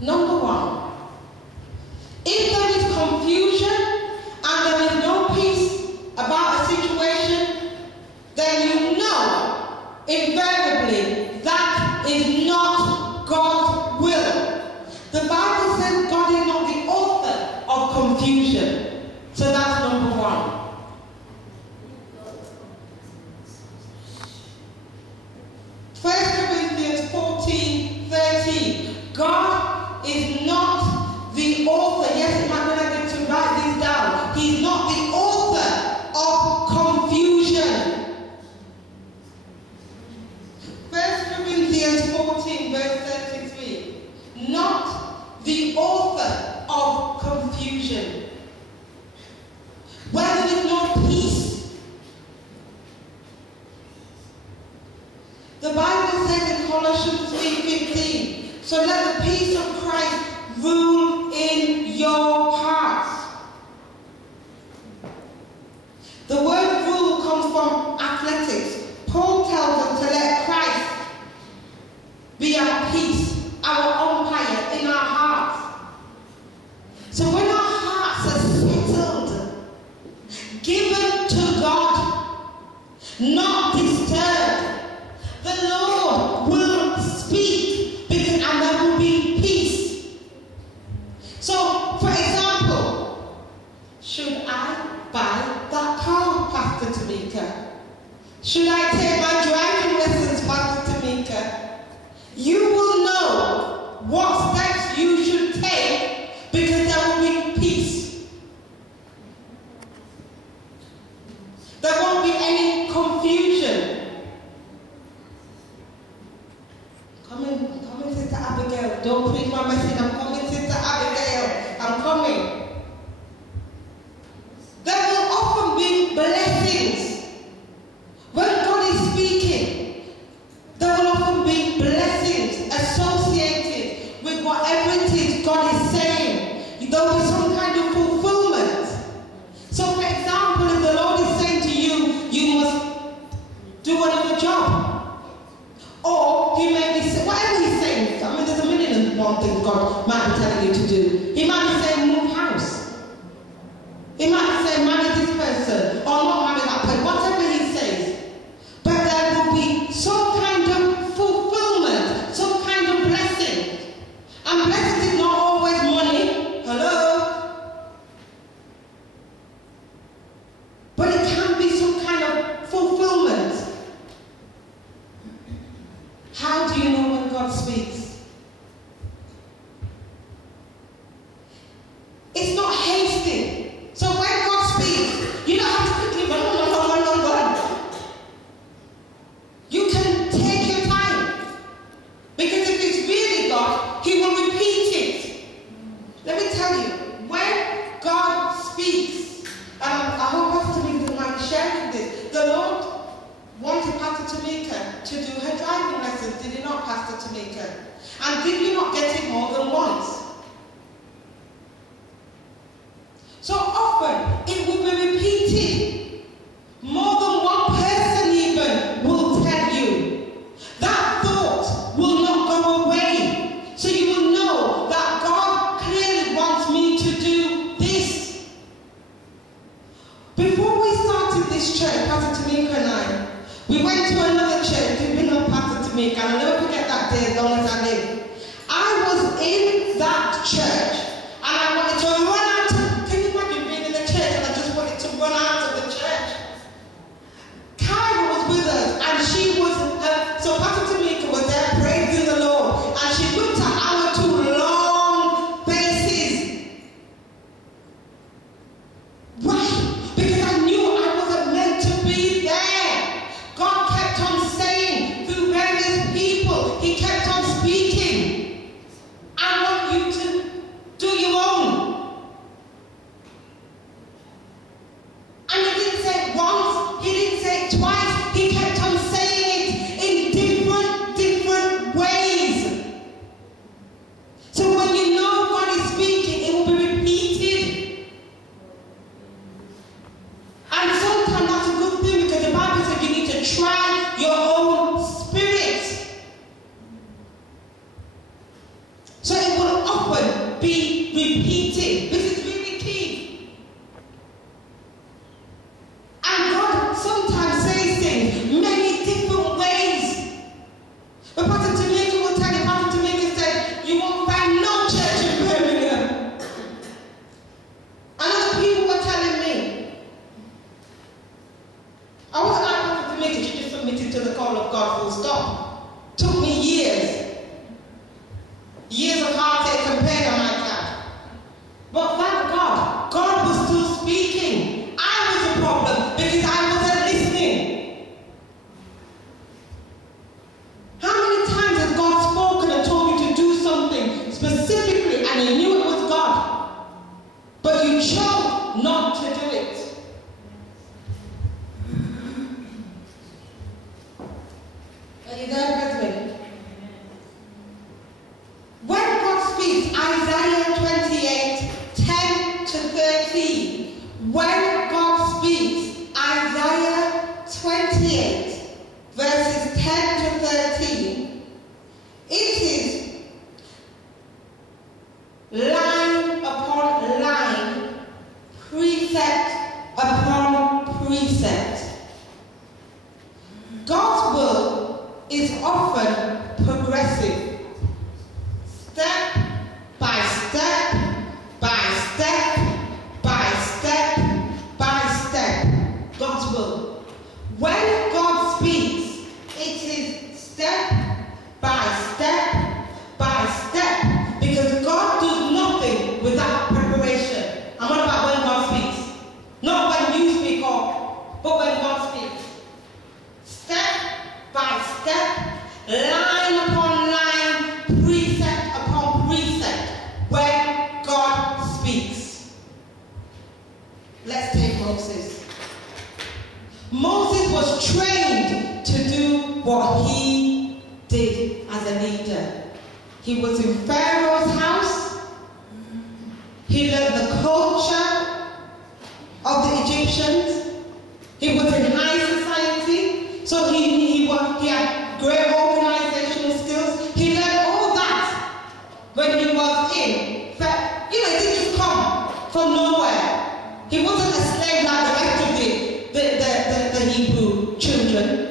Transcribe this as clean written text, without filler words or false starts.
Number one, if there is confusion and there is no peace about a situation, then you know invariably that is not God's will. The Bible says God is not the author of confusion. So that's number one. First Corinthians 14:13. God is not the author. Yes, it might be like to write these down. He's not the author of confusion. First Corinthians 14:33. Not the author of confusion. Where there is no peace. The Bible says in Colossians 3:15, so let the peace of Christ rule in your hearts. The word rule comes from athletics. Paul tells us to let Christ be our peace, our umpire in our hearts. So when our hearts are settled, given to God, not disturbed, the Lord will speak and there will be peace. So, for example, should I buy that car, Pastor Tamika? Should I take my driving lessons, Pastor Tamika? You will know what steps you should take because there will be peace. There won't be any confusion. I'm coming, Sister Abigail. Don't preach my message. I'm coming, Sister Abigail. I'm coming. There will often be blessings. When God is speaking, there will often be blessings associated with whatever it is God is saying. There will be some kind of fulfillment. So, for example, if the Lord is saying to you, you must do another job. Or he may be saying, whatever he's saying, I mean, there's a million and one things God might be telling you to do. He might be saying, move house. He might be saying, marry this person, or not marry that person, whatever he says. But there will be some kind of fulfillment, some kind of blessing. And blessing is not always money. Hello? But it can be some kind of fulfillment. How do you know when God speaks? It's not hasty. So when God speaks, you don't have to quickly run. You can take your time. Because if it's really God, he will repeat it. Let me tell you, when God speaks, and I hope Pastor Tamika doesn't mind sharing this, the Lord wanted Pastor Tamika to do her driving lessons, did he not, Pastor Tamika? And did you not get it more than once? So often, it will be repeated. More than one person even will tell you. That thought will not go away. So you will know that God clearly wants me to do this. Before we started this church, Pastor Tamika and I, we went to another church, we've been on Pastor Tamika, and I'll never forget that day as long as I live. I was in that church, and I wanted to run out of, can you imagine being in the church, and I just wanted to run out of the church? Kyra was with us, and she was, so Pastor Tamika was there praising the Lord, and she looked at our two long faces. Why? Because I knew I wasn't meant to be there. God kept on saying through various people, he kept on speaking. when God speaks, Isaiah 28, verses 10 to 13, it is line upon line, precept upon precept. God's word is often progressive, step by step, by step, by step, by step. God's word. When God speaks, it is step by step by step, because God does nothing without preparation. And what about when God speaks? Not when you speak up, but when God speaks. Step by step, line upon line, precept upon precept, when God speaks. Let's take Moses. Moses was trained to do what he did as a leader. He was in Pharaoh's house. He learned the culture of the Egyptians. He was in high society, so he had great organizational skills. He learned all that when he was in. But, he didn't just come from nowhere. He wasn't a slave like the rest of the Hebrew children.